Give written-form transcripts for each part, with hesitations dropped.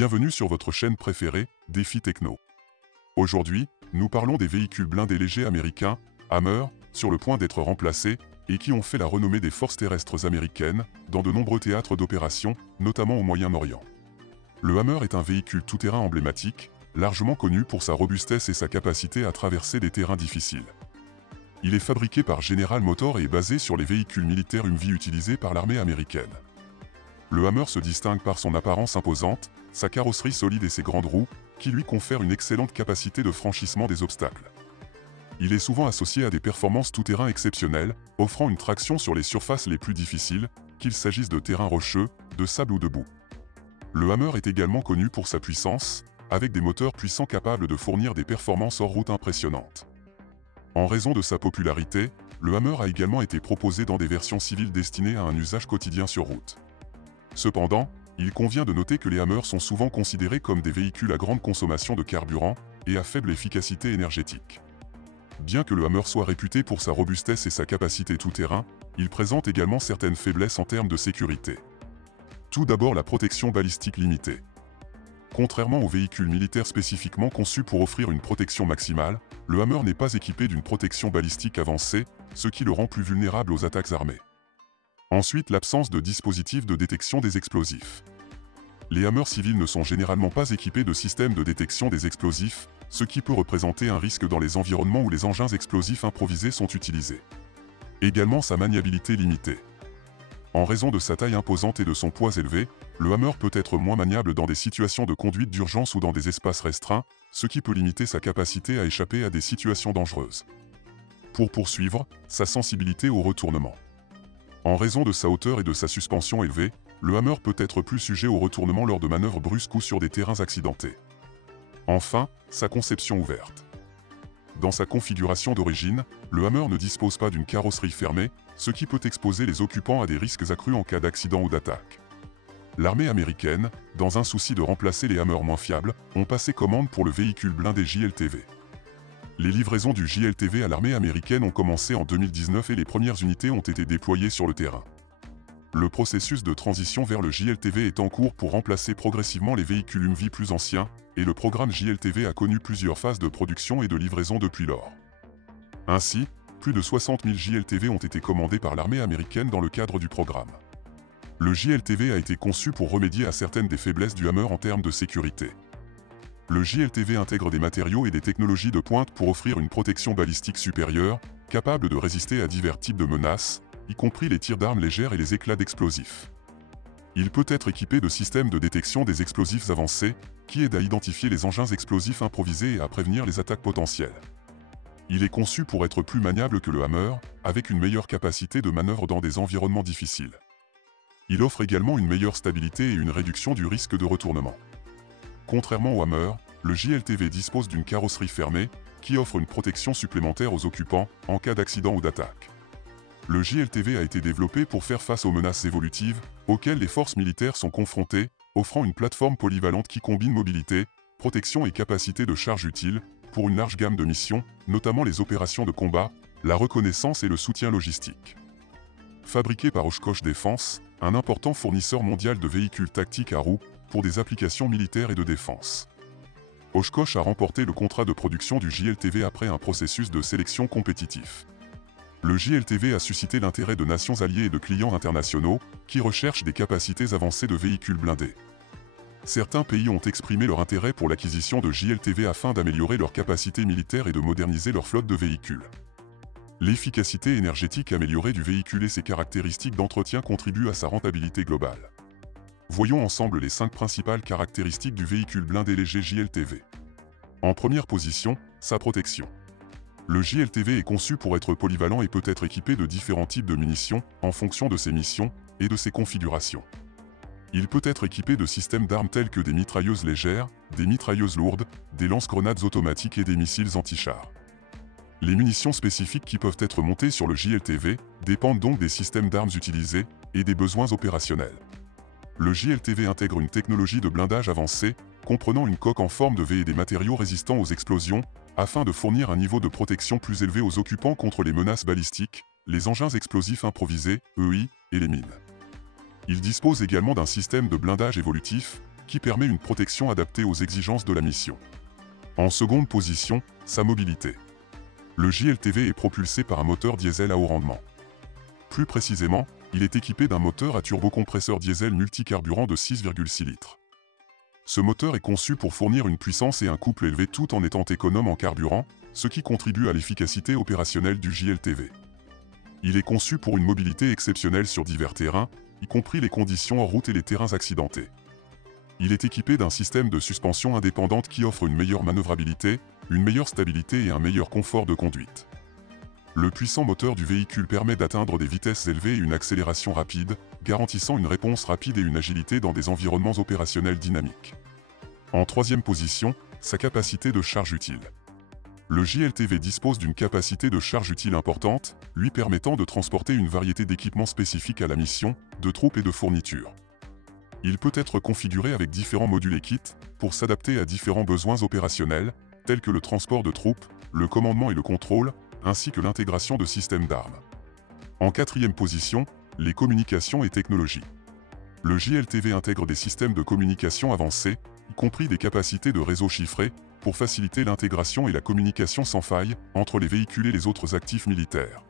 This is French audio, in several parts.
Bienvenue sur votre chaîne préférée, Défi Techno. Aujourd'hui, nous parlons des véhicules blindés légers américains, Hammer, sur le point d'être remplacés, et qui ont fait la renommée des forces terrestres américaines, dans de nombreux théâtres d'opération, notamment au Moyen-Orient. Le Hammer est un véhicule tout-terrain emblématique, largement connu pour sa robustesse et sa capacité à traverser des terrains difficiles. Il est fabriqué par General Motors et est basé sur les véhicules militaires Humvee utilisés par l'armée américaine. Le Hammer se distingue par son apparence imposante, sa carrosserie solide et ses grandes roues, qui lui confèrent une excellente capacité de franchissement des obstacles. Il est souvent associé à des performances tout-terrain exceptionnelles, offrant une traction sur les surfaces les plus difficiles, qu'il s'agisse de terrain rocheux, de sable ou de boue. Le Hammer est également connu pour sa puissance, avec des moteurs puissants capables de fournir des performances hors route impressionnantes. En raison de sa popularité, le Hammer a également été proposé dans des versions civiles destinées à un usage quotidien sur route. Cependant, il convient de noter que les Hammers sont souvent considérés comme des véhicules à grande consommation de carburant et à faible efficacité énergétique. Bien que le Hammer soit réputé pour sa robustesse et sa capacité tout-terrain, il présente également certaines faiblesses en termes de sécurité. Tout d'abord, la protection balistique limitée. Contrairement aux véhicules militaires spécifiquement conçus pour offrir une protection maximale, le Hammer n'est pas équipé d'une protection balistique avancée, ce qui le rend plus vulnérable aux attaques armées. Ensuite, l'absence de dispositifs de détection des explosifs. Les Hammers civils ne sont généralement pas équipés de systèmes de détection des explosifs, ce qui peut représenter un risque dans les environnements où les engins explosifs improvisés sont utilisés. Également sa maniabilité limitée. En raison de sa taille imposante et de son poids élevé, le Hammer peut être moins maniable dans des situations de conduite d'urgence ou dans des espaces restreints, ce qui peut limiter sa capacité à échapper à des situations dangereuses. Pour poursuivre, sa sensibilité au retournement. En raison de sa hauteur et de sa suspension élevée, le Hammer peut être plus sujet au retournement lors de manœuvres brusques ou sur des terrains accidentés. Enfin, sa conception ouverte. Dans sa configuration d'origine, le Hammer ne dispose pas d'une carrosserie fermée, ce qui peut exposer les occupants à des risques accrus en cas d'accident ou d'attaque. L'armée américaine, dans un souci de remplacer les Hammers moins fiables, ont passé commande pour le véhicule blindé JLTV. Les livraisons du JLTV à l'armée américaine ont commencé en 2019 et les premières unités ont été déployées sur le terrain. Le processus de transition vers le JLTV est en cours pour remplacer progressivement les véhicules Humvee plus anciens, et le programme JLTV a connu plusieurs phases de production et de livraison depuis lors. Ainsi, plus de 60 000 JLTV ont été commandés par l'armée américaine dans le cadre du programme. Le JLTV a été conçu pour remédier à certaines des faiblesses du Hammer en termes de sécurité. Le JLTV intègre des matériaux et des technologies de pointe pour offrir une protection balistique supérieure, capable de résister à divers types de menaces, y compris les tirs d'armes légères et les éclats d'explosifs. Il peut être équipé de systèmes de détection des explosifs avancés, qui aident à identifier les engins explosifs improvisés et à prévenir les attaques potentielles. Il est conçu pour être plus maniable que le Hammer, avec une meilleure capacité de manœuvre dans des environnements difficiles. Il offre également une meilleure stabilité et une réduction du risque de retournement. Contrairement au Hammer, le JLTV dispose d'une carrosserie fermée, qui offre une protection supplémentaire aux occupants, en cas d'accident ou d'attaque. Le JLTV a été développé pour faire face aux menaces évolutives, auxquelles les forces militaires sont confrontées, offrant une plateforme polyvalente qui combine mobilité, protection et capacité de charge utile, pour une large gamme de missions, notamment les opérations de combat, la reconnaissance et le soutien logistique. Fabriqué par Oshkosh Defense, un important fournisseur mondial de véhicules tactiques à roues, pour des applications militaires et de défense. Oshkosh a remporté le contrat de production du JLTV après un processus de sélection compétitif. Le JLTV a suscité l'intérêt de nations alliées et de clients internationaux, qui recherchent des capacités avancées de véhicules blindés. Certains pays ont exprimé leur intérêt pour l'acquisition de JLTV afin d'améliorer leurs capacités militaires et de moderniser leur flotte de véhicules. L'efficacité énergétique améliorée du véhicule et ses caractéristiques d'entretien contribuent à sa rentabilité globale. Voyons ensemble les 5 principales caractéristiques du véhicule blindé léger JLTV. En première position, sa protection. Le JLTV est conçu pour être polyvalent et peut être équipé de différents types de munitions, en fonction de ses missions et de ses configurations. Il peut être équipé de systèmes d'armes tels que des mitrailleuses légères, des mitrailleuses lourdes, des lance-grenades automatiques et des missiles anti-chars. Les munitions spécifiques qui peuvent être montées sur le JLTV dépendent donc des systèmes d'armes utilisés et des besoins opérationnels. Le JLTV intègre une technologie de blindage avancée, comprenant une coque en forme de V et des matériaux résistants aux explosions, afin de fournir un niveau de protection plus élevé aux occupants contre les menaces balistiques, les engins explosifs improvisés, EI, et les mines. Il dispose également d'un système de blindage évolutif, qui permet une protection adaptée aux exigences de la mission. En seconde position, sa mobilité. Le JLTV est propulsé par un moteur diesel à haut rendement. Plus précisément, il est équipé d'un moteur à turbocompresseur diesel multicarburant de 6,6 litres. Ce moteur est conçu pour fournir une puissance et un couple élevé tout en étant économe en carburant, ce qui contribue à l'efficacité opérationnelle du JLTV. Il est conçu pour une mobilité exceptionnelle sur divers terrains, y compris les conditions en route et les terrains accidentés. Il est équipé d'un système de suspension indépendante qui offre une meilleure manœuvrabilité, une meilleure stabilité et un meilleur confort de conduite. Le puissant moteur du véhicule permet d'atteindre des vitesses élevées et une accélération rapide, garantissant une réponse rapide et une agilité dans des environnements opérationnels dynamiques. En troisième position, sa capacité de charge utile. Le JLTV dispose d'une capacité de charge utile importante, lui permettant de transporter une variété d'équipements spécifiques à la mission, de troupes et de fournitures. Il peut être configuré avec différents modules et kits, pour s'adapter à différents besoins opérationnels, tels que le transport de troupes, le commandement et le contrôle, ainsi que l'intégration de systèmes d'armes. En quatrième position, les communications et technologies. Le JLTV intègre des systèmes de communication avancés, y compris des capacités de réseau chiffré, pour faciliter l'intégration et la communication sans faille entre les véhicules et les autres actifs militaires.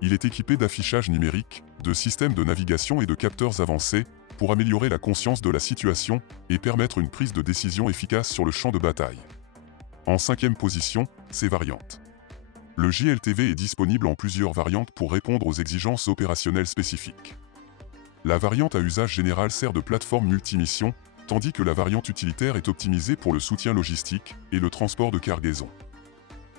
Il est équipé d'affichage numérique, de systèmes de navigation et de capteurs avancés, pour améliorer la conscience de la situation et permettre une prise de décision efficace sur le champ de bataille. En cinquième position, ses variantes. Le JLTV est disponible en plusieurs variantes pour répondre aux exigences opérationnelles spécifiques. La variante à usage général sert de plateforme multimission, tandis que la variante utilitaire est optimisée pour le soutien logistique et le transport de cargaison.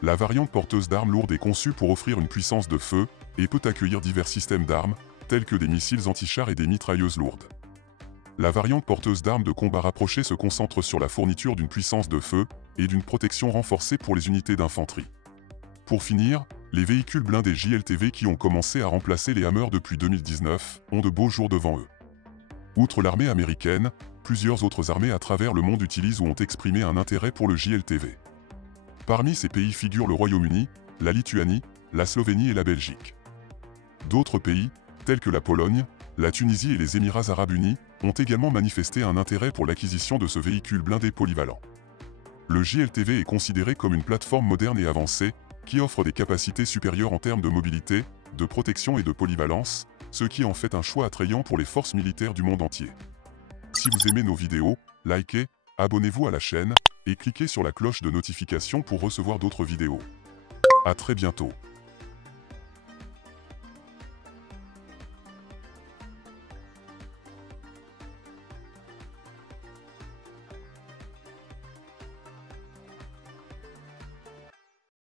La variante porteuse d'armes lourdes est conçue pour offrir une puissance de feu et peut accueillir divers systèmes d'armes, tels que des missiles anti-chars et des mitrailleuses lourdes. La variante porteuse d'armes de combat rapprochées se concentre sur la fourniture d'une puissance de feu et d'une protection renforcée pour les unités d'infanterie. Pour finir, les véhicules blindés JLTV qui ont commencé à remplacer les Hammer depuis 2019 ont de beaux jours devant eux. Outre l'armée américaine, plusieurs autres armées à travers le monde utilisent ou ont exprimé un intérêt pour le JLTV. Parmi ces pays figurent le Royaume-Uni, la Lituanie, la Slovénie et la Belgique. D'autres pays, tels que la Pologne, la Tunisie et les Émirats arabes unis, ont également manifesté un intérêt pour l'acquisition de ce véhicule blindé polyvalent. Le JLTV est considéré comme une plateforme moderne et avancée, qui offre des capacités supérieures en termes de mobilité, de protection et de polyvalence, ce qui en fait un choix attrayant pour les forces militaires du monde entier. Si vous aimez nos vidéos, likez, abonnez-vous à la chaîne, et cliquez sur la cloche de notification pour recevoir d'autres vidéos. À très bientôt.